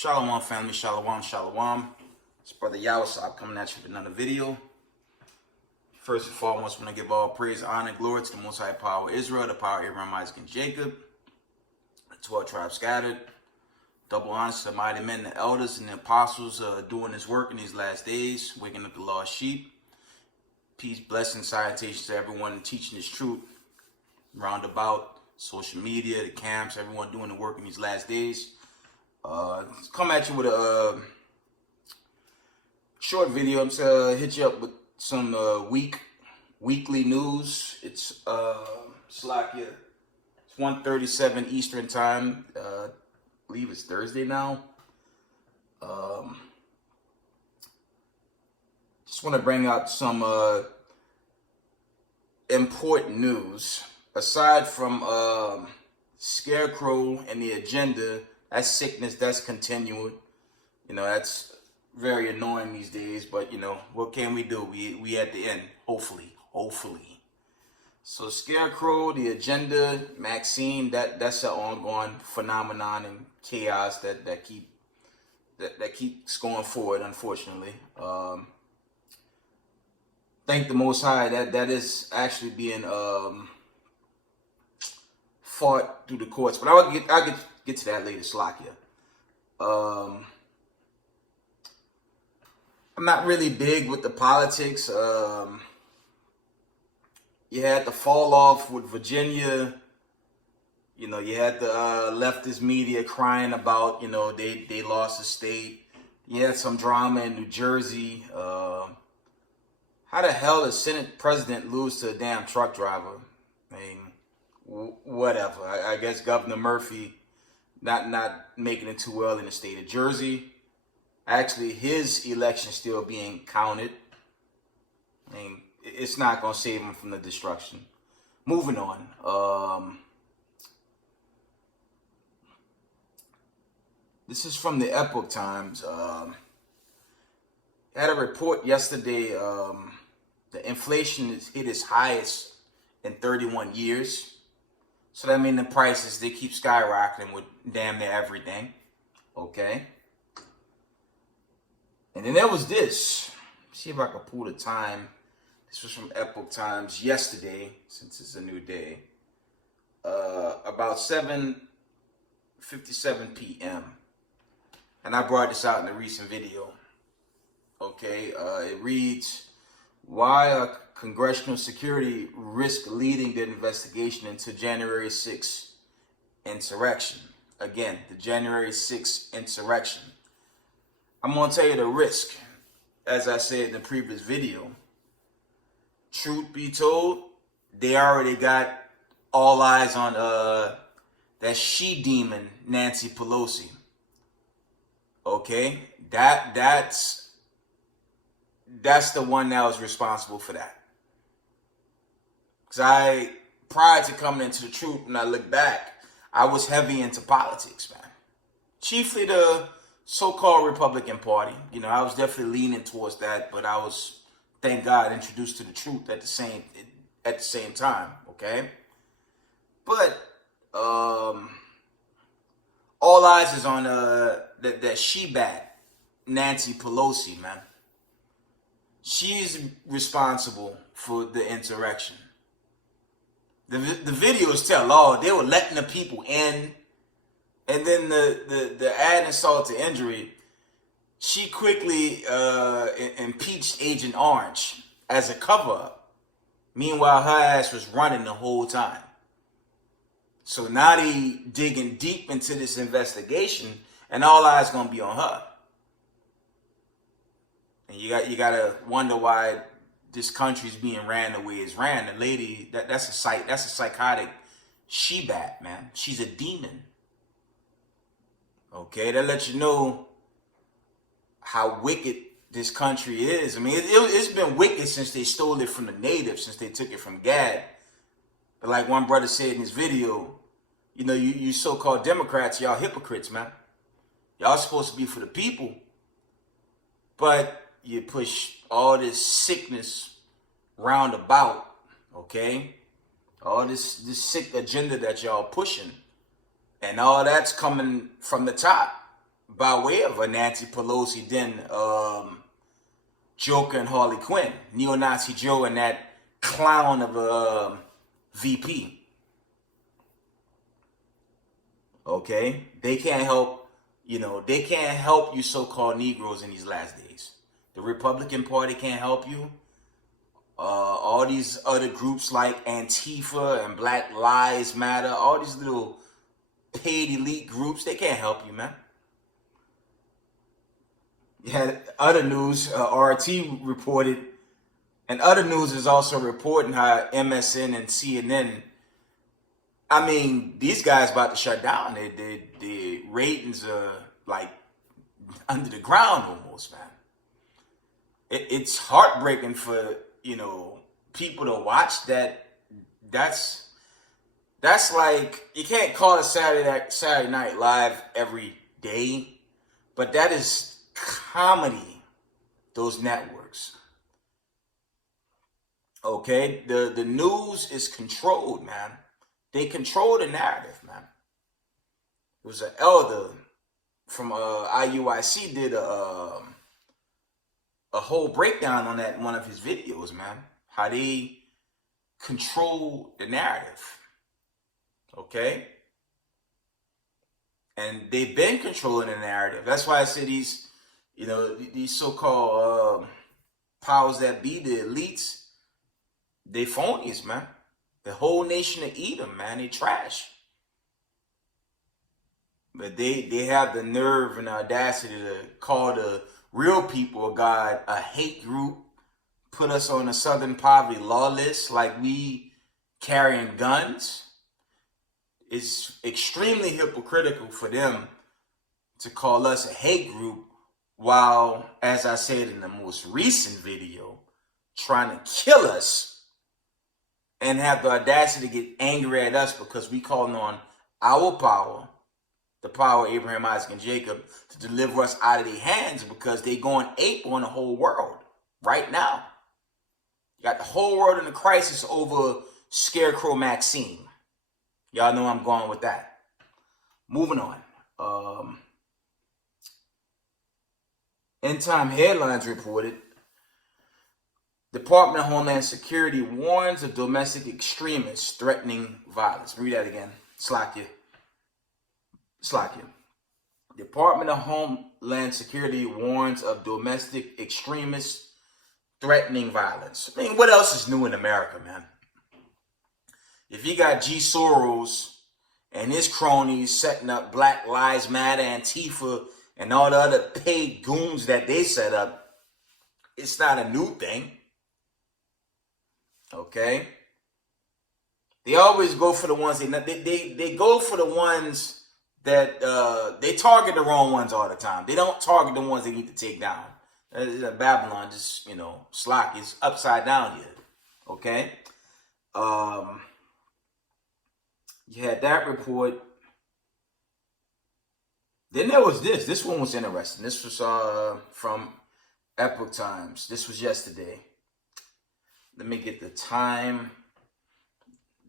Shalom family, shalom, shalom. It's Brother Yawasab coming at you with another video. First and foremost, I want to give all praise, honor, and glory to the Most High Power of Israel, the power of Abraham, Isaac, and Jacob, the 12 tribes scattered. Double honor to the mighty men, the elders, and the apostles doing this work in these last days, waking up the lost sheep. Peace, blessings, salutations to everyone teaching this truth. Roundabout, social media, the camps, everyone doing the work in these last days. Come at you with a short video. I'm gonna hit you up with some weekly news. It's Slovakia. It's 1:37 Eastern time. I believe it's Thursday now. Just want to bring out some important news. Aside from Scarecrow and the agenda, that's sickness, that's continuing. You know, that's very annoying these days, but you know, what can we do? We at the end, hopefully. So Scarecrow, the agenda, Maxine, that's an ongoing phenomenon and chaos that keeps going forward, unfortunately. Thank the Most High that is actually being fought through the courts, but I'll get to that later, Slovakia. I'm not really big with the politics. You had the fall off with Virginia. You know, you had the leftist media crying about, you know, they lost the state. You had some drama in New Jersey. How the hell does Senate President lose to a damn truck driver? I mean, whatever. I guess Governor Murphy not making it too well in the state of Jersey. Actually, his election still being counted. I mean, it's not going to save him from the destruction. Moving on. This is from the Epoch Times. Had a report yesterday. The inflation is hit its highest in 31 years. So that means the prices, they keep skyrocketing with damn near everything. Okay. And then there was this. See if I can pull the time. This was from Epoch Times yesterday, since it's a new day. About 7:57 p.m. And I brought this out in a recent video. Okay. It reads, why a congressional security risk leading the investigation into January 6th insurrection. Again, the January 6th insurrection. I'm going to tell you the risk. As I said in the previous video, truth be told, they already got all eyes on that she-demon, Nancy Pelosi. Okay? That's the one that was responsible for that. Because prior to coming into the truth, when I look back, I was heavy into politics, man. Chiefly the so-called Republican Party. You know, I was definitely leaning towards that, but I was, thank God, introduced to the truth at the same time, okay? But all eyes is on that she-bat, Nancy Pelosi, man. She's responsible for the insurrection. The videos tell all. They were letting the people in. And then the add insult to injury, she quickly impeached Agent Orange as a cover-up. Meanwhile, her ass was running the whole time. So now they digging deep into this investigation, and all eyes gonna be on her. And you gotta wonder why this country's being ran the way it's ran. The lady, that's a psychotic she-bat, man. She's a demon. Okay, that lets you know how wicked this country is. I mean, it's been wicked since they stole it from the natives, since they took it from Gad. But like one brother said in his video, you know, you so-called Democrats, y'all hypocrites, man. Y'all supposed to be for the people. But you push all this sickness roundabout, okay? All this sick agenda that y'all pushing. And all that's coming from the top. by way of a Nancy Pelosi, then Joker and Harley Quinn, neo-Nazi Joe and that clown of a VP. Okay, they can't help, they can't help you so-called Negroes in these last days. The Republican Party can't help you. All these other groups like Antifa and Black Lives Matter, all these little paid elite groups, they can't help you, man. Yeah, other news, RT reported, and other news is also reporting how MSN and CNN, I mean, these guys about to shut down. The ratings are like under the ground almost, man. It's heartbreaking for, people to watch that. That's like, you can't call it Saturday Night Live every day, but that is comedy, those networks. Okay, the news is controlled, man. They control the narrative, man. It was an elder from IUIC did a whole breakdown on that in one of his videos, man. How they control the narrative. Okay? And they've been controlling the narrative. That's why I say these so-called powers that be, the elites, they phonies, man. The whole nation of Edom, man, they trash. But they have the nerve and the audacity to call the real people of God a hate group, put us on the Southern Poverty Law list like we carrying guns. It's extremely hypocritical for them to call us a hate group while, as I said in the most recent video, trying to kill us and have the audacity to get angry at us because we calling on our power, the power of Abraham, Isaac, and Jacob, to deliver us out of their hands because they going ape on the whole world right now. You got the whole world in a crisis over Scarecrow Maxine. Y'all know I'm going with that. Moving on. End Time Headlines reported, Department of Homeland Security warns of domestic extremists threatening violence. Read that again. Slack you. Department of Homeland Security warns of domestic extremists threatening violence. I mean, what else is new in America, man? If you got G. Soros and his cronies setting up Black Lives Matter, Antifa, and all the other paid goons that they set up, it's not a new thing. Okay? They always go for the ones, they go for the ones that, they target the wrong ones all the time. They don't target the ones they need to take down. Babylon just, slack is upside down here. Okay? You had that report. Then there was this. This one was interesting. This was from Epoch Times. This was yesterday. Let me get the time.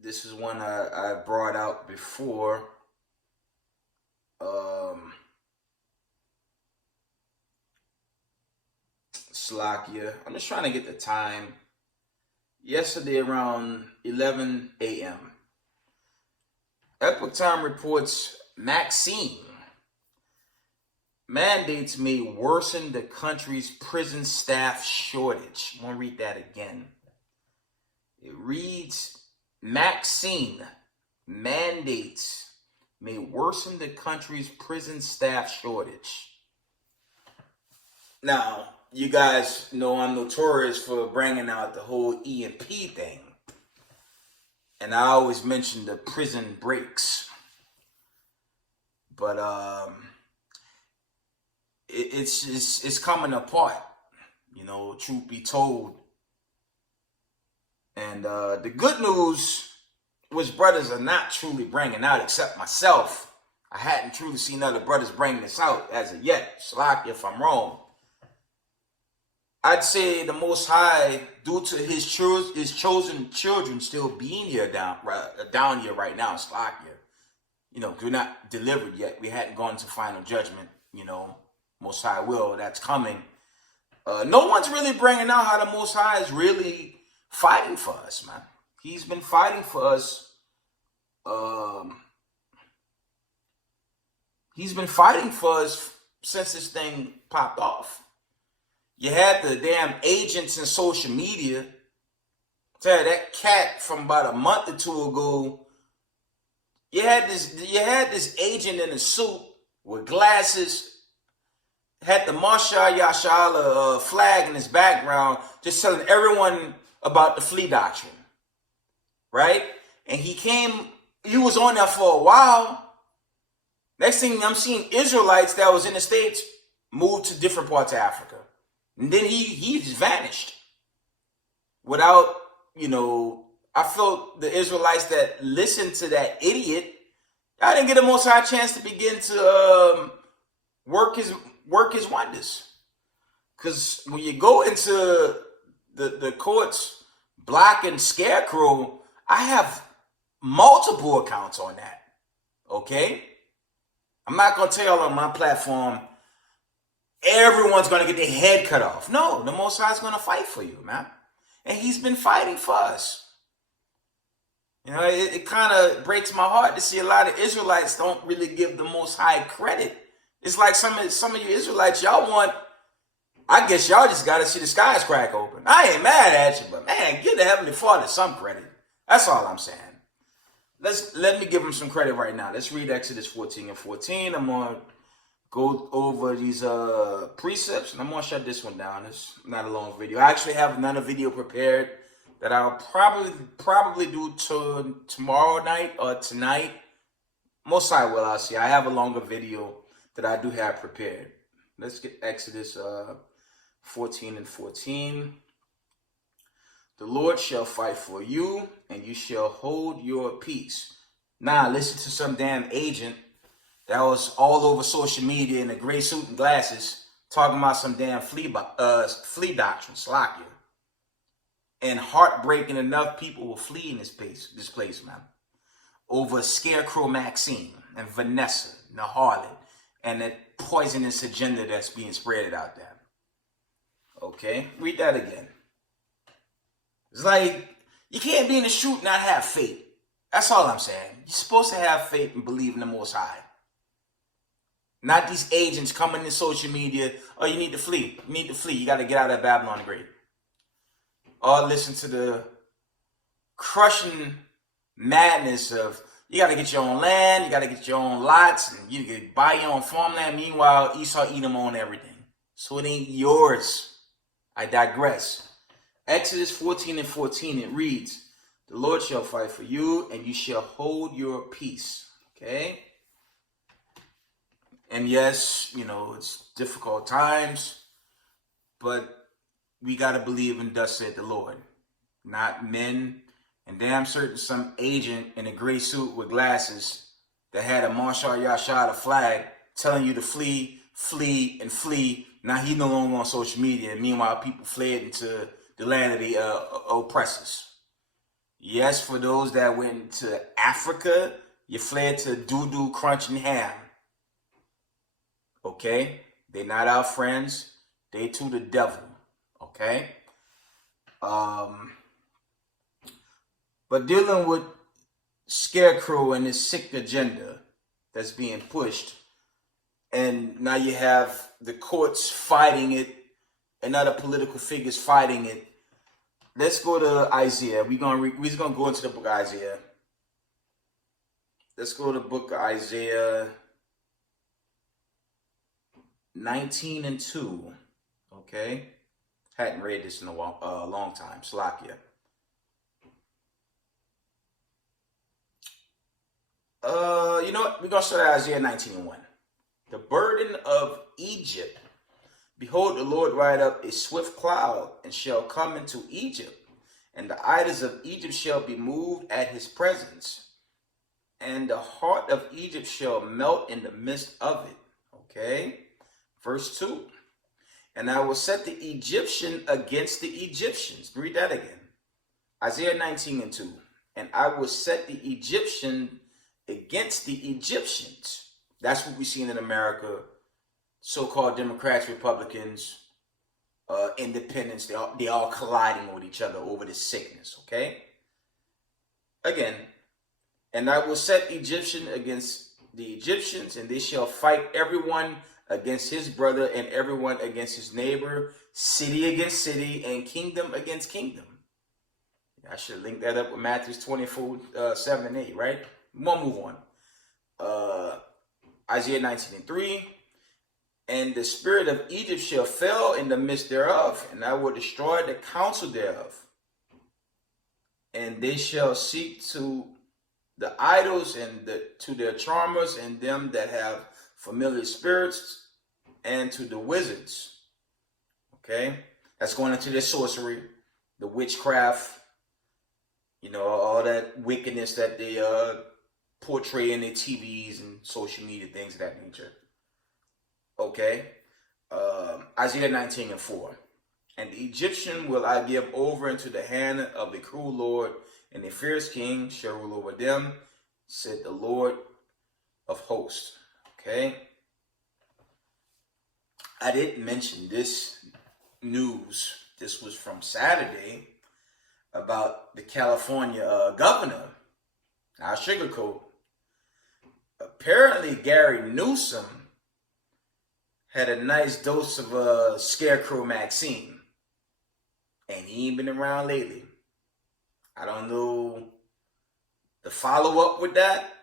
This is one I brought out before. Slakia. I'm just trying to get the time. Yesterday around 11 a.m. Epoch Time reports Maxine mandates may worsen the country's prison staff shortage. I'm going to read that again. It reads, Maxine mandates may worsen the country's prison staff shortage. Now, you guys know I'm notorious for bringing out the whole EMP thing. And I always mention the prison breaks. But it's coming apart, truth be told. And the good news was brothers are not truly bringing out, except myself. I hadn't truly seen other brothers bring this out as of yet. Slack if I'm wrong. I'd say the Most High, due to his chosen children still being here down here right now, Slack here. We're not delivered yet. We hadn't gone to final judgment. Most High will, that's coming. No one's really bringing out how the Most High is really fighting for us, man. He's been fighting for us. He's been fighting for us since this thing popped off. You had the damn agents in social media. Tell you, that cat from about a month or two ago. You had this agent in a suit with glasses, had the Marshal Yashala flag in his background, just telling everyone about the flea doctrine, right? And he was on there for a while. Next thing I'm seeing Israelites that was in the States move to different parts of Africa. And then he just vanished. Without, I felt the Israelites that listened to that idiot, I didn't get a Most High chance to begin to work his wonders. Because when you go into the courts blocking Scarecrow, I have multiple accounts on that. Okay? I'm not going to tell y'all on my platform, everyone's going to get their head cut off. No, the Most High is going to fight for you, man. And he's been fighting for us. It kind of breaks my heart to see a lot of Israelites don't really give the Most High credit. It's like some of you Israelites, I guess y'all just got to see the skies crack open. I ain't mad at you, but man, give the Heavenly Father some credit. That's all I'm saying. Let me give him some credit right now. Let's read Exodus 14 and 14. I'm going to go over these precepts, and I'm going to shut this one down. It's not a long video. I actually have another video prepared that I'll probably do tomorrow night or tonight. Most I will, I'll see. I have a longer video that I do have prepared. Let's get Exodus 14 and 14. The Lord shall fight for you, and you shall hold your peace. Now, listen to some damn agent that was all over social media in a gray suit and glasses talking about some damn flea doctrine, Slakia. And heartbreaking enough people will flee in this place, man. Over Scarecrow Maxine and Vanessa, and the harlot, and that poisonous agenda that's being spread out there. Okay, read that again. It's like, you can't be in the shoot and not have faith. That's all I'm saying. You're supposed to have faith and believe in the Most High. Not these agents coming in social media, oh, you need to flee. You need to flee. You got to get out of Babylon the Great. Or listen to the crushing madness of, you got to get your own land, you got to get your own lots, and you can buy your own farmland. Meanwhile, Esau, Edom own everything. So it ain't yours. I digress. Exodus 14 and 14, it reads, the Lord shall fight for you, and you shall hold your peace. Okay? And yes, it's difficult times, but we got to believe in thus said the Lord, not men. And damn certain some agent in a gray suit with glasses that had a Marshal Yashala flag telling you to flee, flee, and flee. Now he no longer on social media. And meanwhile, people fled into the land of the oppressors. Yes, for those that went to Africa, you fled to doo-doo crunching ham. Okay? They're not our friends. They too the devil. Okay? But dealing with Scarecrow and his sick agenda that's being pushed, and now you have the courts fighting it and other political figures fighting it. Let's go to Isaiah. We're gonna go into the book of Isaiah. Let's go to the book of Isaiah 19 and 2. Okay? Hadn't read this in a long time. Slakia. You know what? We're going to start at Isaiah 19 and 1. The burden of Egypt. Behold, the Lord ride up a swift cloud, and shall come into Egypt. And the idols of Egypt shall be moved at his presence. And the heart of Egypt shall melt in the midst of it. Okay? Verse 2. And I will set the Egyptian against the Egyptians. Read that again. Isaiah 19 and 2. And I will set the Egyptian against the Egyptians. That's what we've seen in America so-called Democrats, Republicans, independents, they all colliding with each other over this sickness, okay? Again, and I will set Egyptian against the Egyptians, and they shall fight everyone against his brother and everyone against his neighbor, city against city, and kingdom against kingdom. I should link that up with Matthew 24, 7 and 8, right? We'll move on. Isaiah 19 and 3. And the spirit of Egypt shall fail in the midst thereof, and I will destroy the counsel thereof. And they shall seek to the idols and to their charmers and them that have familiar spirits and to the wizards. Okay? That's going into their sorcery, the witchcraft, all that wickedness that they portray in their TVs and social media, things of that nature. Okay, Isaiah 19 and 4. And the Egyptian will I give over into the hand of the cruel Lord, and a fierce king shall rule over them, said the Lord of hosts. Okay, I didn't mention this news. This was from Saturday about the California governor. I'll sugarcoat. Apparently, Gary Newsom had a nice dose of Scarecrow Maxine. And he ain't been around lately. I don't know the follow-up with that.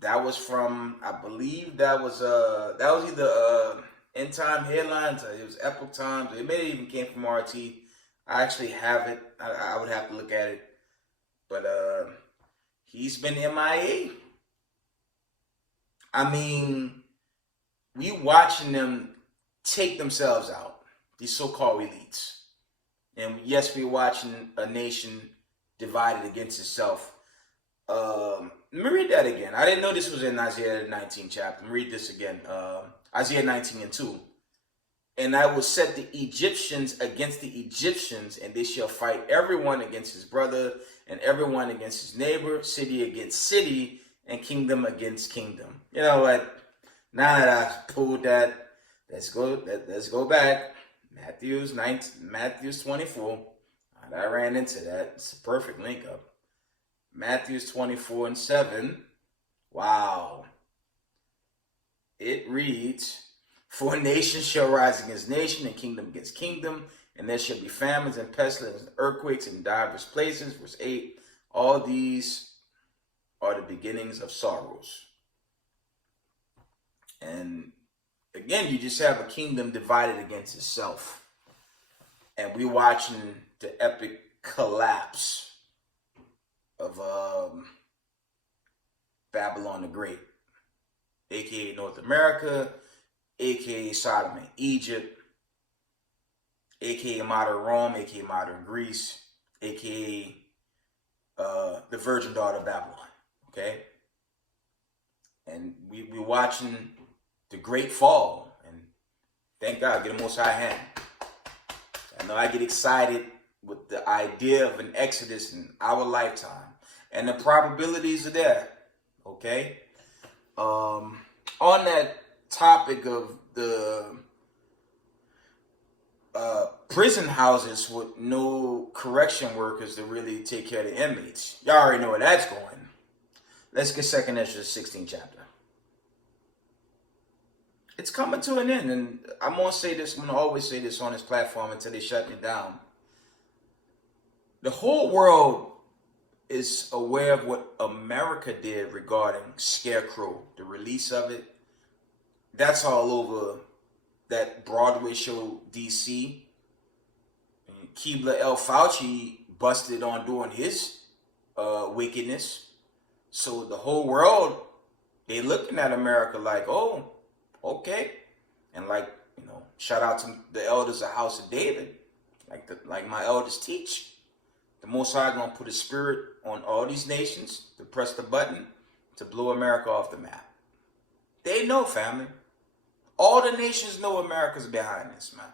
That was from, I believe that was either End Time Headlines, or it was Epoch Times, it may even came from RT. I actually have it. I would have to look at it. But he's been MIA. I mean, we watching them take themselves out, these so-called elites. And yes, we're watching a nation divided against itself. Let me read that again. I didn't know this was in Isaiah 19 chapter. Let me read this again. Isaiah 19 and 2. And I will set the Egyptians against the Egyptians, and they shall fight everyone against his brother, and everyone against his neighbor, city against city, and kingdom against kingdom. You know what? Now that I pulled that, let's go back. Matthew's 24. I ran into that. It's a perfect link up. Matthew's 24 and 7. Wow. It reads, for nation shall rise against nation, and kingdom against kingdom, and there shall be famines and pestilence and earthquakes in divers places. Verse 8. All these are the beginnings of sorrows. And again, you just have a kingdom divided against itself. And we're watching the epic collapse of Babylon the Great, aka North America, aka Sodom and Egypt, aka modern Rome, aka modern Greece, aka the virgin daughter of Babylon. Okay? And we're watching the great fall, and thank God, get a Most High hand. I know I get excited with the idea of an Exodus in our lifetime, and the probabilities are there. Okay, on that topic of the prison houses with no correction workers to really take care of the inmates, y'all already know where that's going. Let's get 2 Ezra 16 chapter. It's coming to an end, and I'm going to say this, I'm going to always say this on this platform until they shut me down. The whole world is aware of what America did regarding Scarecrow, the release of it. That's all over that Broadway show, DC. And Keebler L. Fauci busted on doing his wickedness. So the whole world, they looking at America like, oh, okay. And like, shout out to the elders of House of David. Like my elders teach. The Most High gonna put a spirit on all these nations to press the button to blow America off the map. They know, family. All the nations know America's behind this, man.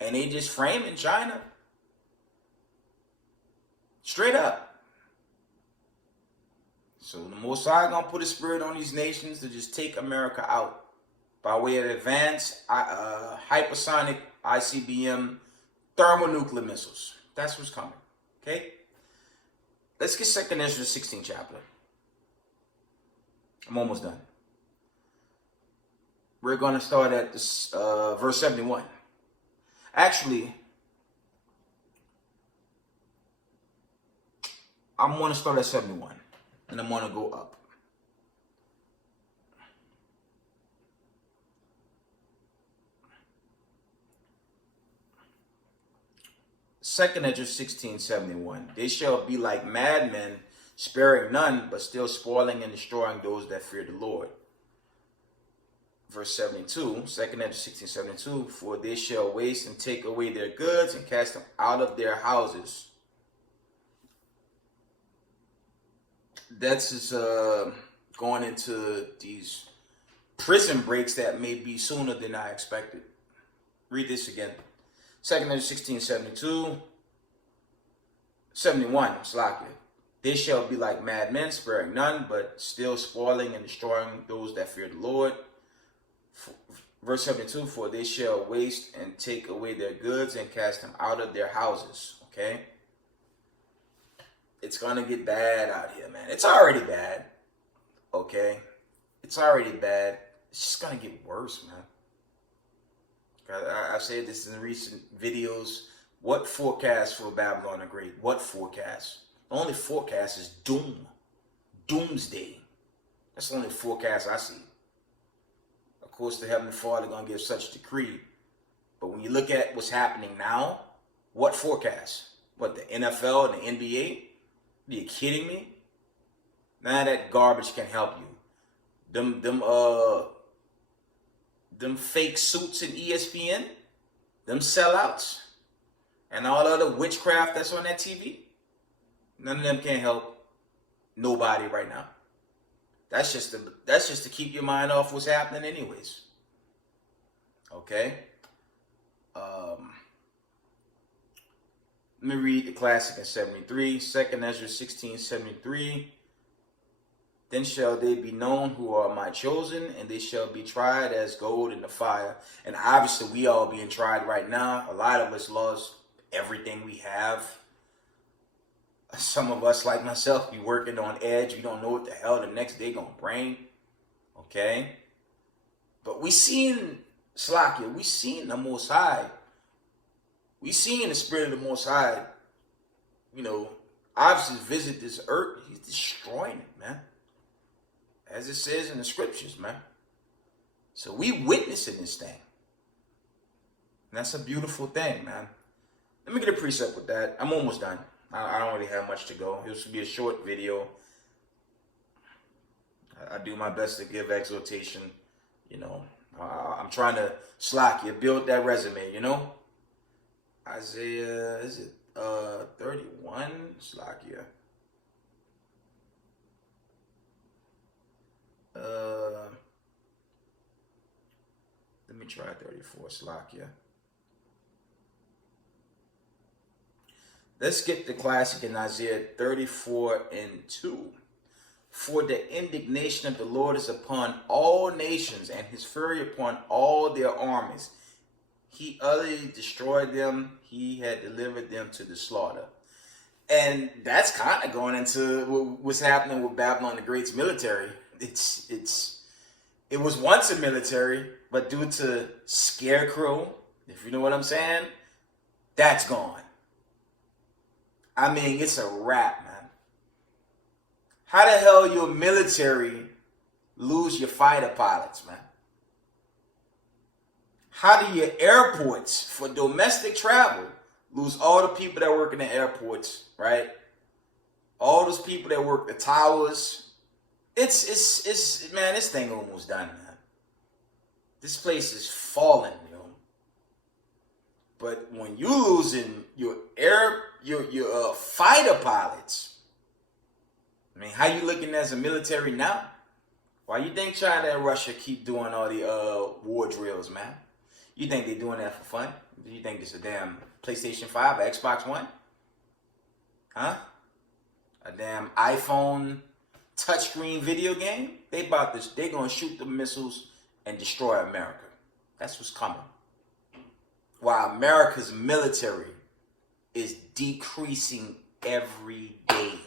And they just framing China. Straight up. So the Most High gonna put a spirit on these nations to just take America out. by way of advanced hypersonic ICBM thermonuclear missiles. That's what's coming. Okay? Let's get 2nd Ezra 16 chapter. I'm almost done. We're going to start at this, verse 71. Actually, I'm going to start at 71. And I'm going to go up. Second Ezra 16:71. They shall be like madmen, sparing none, but still spoiling and destroying those that fear the Lord. Verse 72, 2nd Ezra 16:72. For they shall waste and take away their goods and cast them out of their houses. That's just going into these prison breaks that may be sooner than I expected. Read this again. 2nd Ezra 16:72, 71, Slakia. They shall be like madmen, sparing none, but still spoiling and destroying those that fear the Lord. Verse 72, for they shall waste and take away their goods and cast them out of their houses. Okay? It's going to get bad out here, man. It's already bad. Okay? It's already bad. It's just going to get worse, man. I've said this in recent videos. What forecast for Babylon the Great? What forecast? The only forecast is doom. Doomsday. That's the only forecast I see. Of course, the Heavenly Father going to give such decree. But when you look at what's happening now, what forecast? What, the NFL and the NBA? Are you kidding me? None of that garbage can help you. Them fake suits in ESPN, them sellouts, and all other witchcraft that's on that TV, none of them can help nobody right now. That's just to keep your mind off what's happening anyways. Okay? Let me read the classic in 73. 2nd Ezra 16:73. Then shall they be known who are my chosen, and they shall be tried as gold in the fire. And obviously, we all being tried right now. A lot of us lost everything we have. Some of us, like myself, be working on edge. We don't know what the hell the next day gonna bring. Okay? But we seen, Slakia, we seen the Most High. We seen the Spirit of the Most High, obviously visit this earth. He's destroying it, man. As it says in the scriptures, man. So we witnessing this thing. And that's a beautiful thing, man. Let me get a precept with that. I'm almost done. I don't really have much to go. This will be a short video. I do my best to give exhortation. I'm trying to build that resume, Isaiah, is it 31? Slakia. Let me try 34, Slakia. Let's get the classic in Isaiah 34:2. For the indignation of the Lord is upon all nations, and his fury upon all their armies. He utterly destroyed them. He had delivered them to the slaughter. And that's kind of going into what's happening with Babylon the Great's military. It was once a military, but due to scarecrow, if you know what I'm saying, that's gone. I mean, it's a wrap, man. How the hell your military lose your fighter pilots, man? How do your airports for domestic travel lose all the people that work in the airports, right? All those people that work the towers. It's man, this thing almost done, man. This place is falling, But when you losing your fighter pilots, I mean, how you looking as a military now? Why you think China and Russia keep doing all the war drills, man? You think they're doing that for fun? You think it's a damn PlayStation 5 or Xbox One? Huh? A damn iPhone touchscreen video game? They gonna shoot the missiles and destroy America. That's what's coming. While America's military is decreasing every day.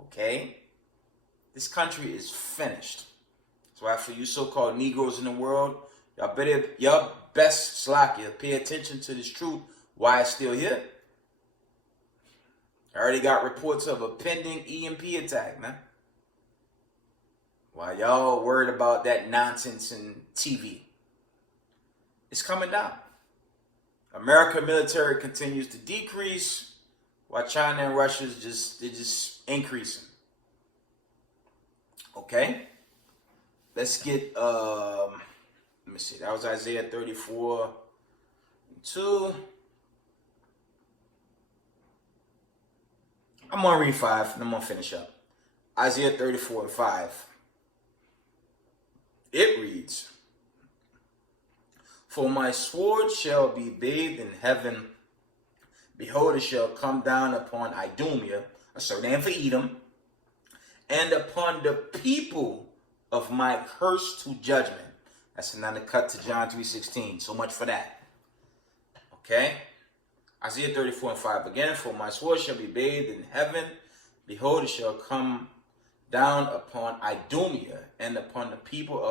Okay? This country is finished. So after you so-called Negroes in the world, y'all best slacker, pay attention to this truth, why it's still here. I already got reports of a pending EMP attack, man. While y'all worried about that nonsense in TV, it's coming down. American military continues to decrease, while China and Russia is just increasing. Okay? Let's get let me see. That was Isaiah 34:2. I'm gonna read 5 and I'm gonna finish up. Isaiah 34:5. It reads, "For my sword shall be bathed in heaven. Behold, it shall come down upon Idumea," a surname for Edom, "and upon the people of my curse to judgment." That's another cut to John 3:16. So much for that. Okay? Isaiah 34:5 again. "For my sword shall be bathed in heaven. Behold, it shall come down upon Idumea and upon the people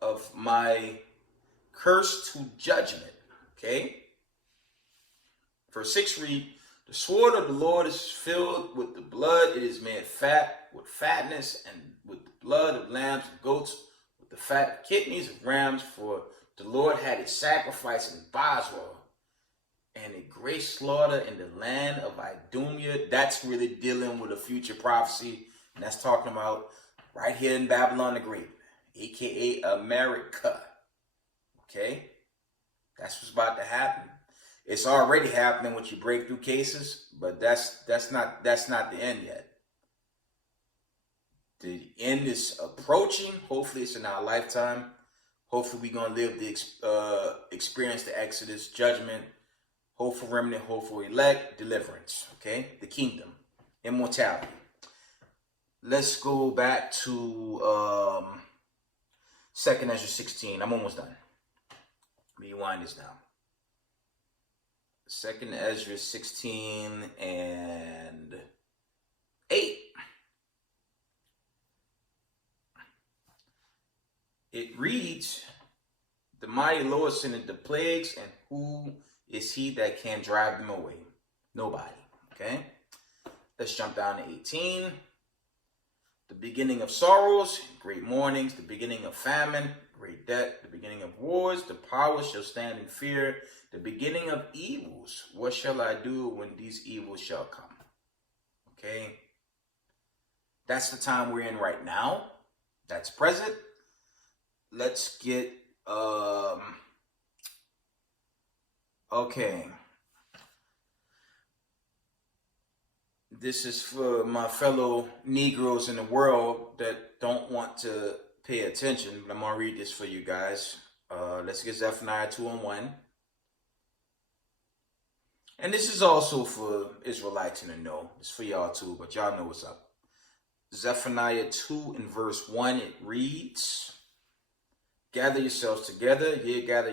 of my curse to judgment." Okay? Verse 6 read, "The sword of the Lord is filled with the blood. It is made fat with fatness, and with the blood of lambs and goats, with the fat kidneys of rams. For the Lord had a sacrifice in Bosra, and a great slaughter in the land of Idumea." That's really dealing with a future prophecy, and that's talking about right here in Babylon the Great, aka America. Okay? That's what's about to happen. It's already happening with your breakthrough cases, but that's not the end yet. The end is approaching. Hopefully it's in our lifetime. Hopefully we're going to live the experience the Exodus, judgment, hope for remnant, hope for elect, deliverance. Okay? The kingdom, immortality. Let's go back to 2nd Ezra 16. I'm almost done. Rewind this now. 2nd Ezra 16 and 8. It reads, "The mighty Lord sendeth the plagues, and who is he that can drive them away?" Nobody. Okay? Let's jump down to 18. "The beginning of sorrows, great mournings, the beginning of famine, great debt, the beginning of wars, the power shall stand in fear, the beginning of evils. What shall I do when these evils shall come?" Okay? That's the time we're in right now. That's present. Let's get okay. This is for my fellow Negroes in the world that don't want to pay attention, but I'm going to read this for you guys. Let's get Zephaniah 2:1. And this is also for Israelites in the know. It's for y'all too, but y'all know what's up. Zephaniah 2 and verse 1, it reads, "Gather yourselves together, gather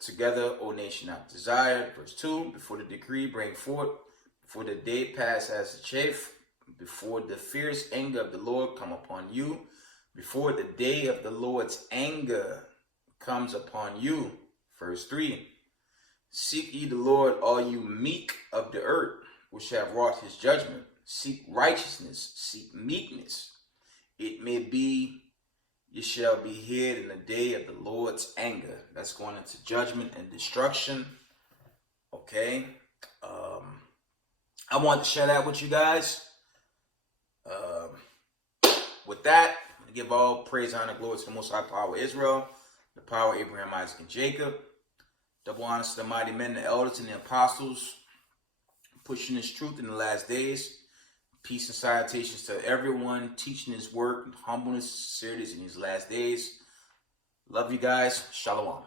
together, O nation I've desired." Verse 2, "Before the decree bring forth, before the day pass as the chaff, before the fierce anger of the Lord come upon you, before the day of the Lord's anger comes upon you." Verse 3, "Seek ye the Lord, all you meek of the earth, which have wrought his judgment. Seek righteousness, seek meekness. It may be you shall be hid in the day of the Lord's anger." That's going into judgment and destruction. Okay. I want to share that with you guys. With that, I give all praise, honor, glory to the Most High Power of Israel, the power of Abraham, Isaac, and Jacob. Double honor to the mighty men, the elders, and the apostles, pushing this truth in the last days. Peace and salutations to everyone teaching his work, humbleness, sincerity in these last days. Love you guys. Shalom.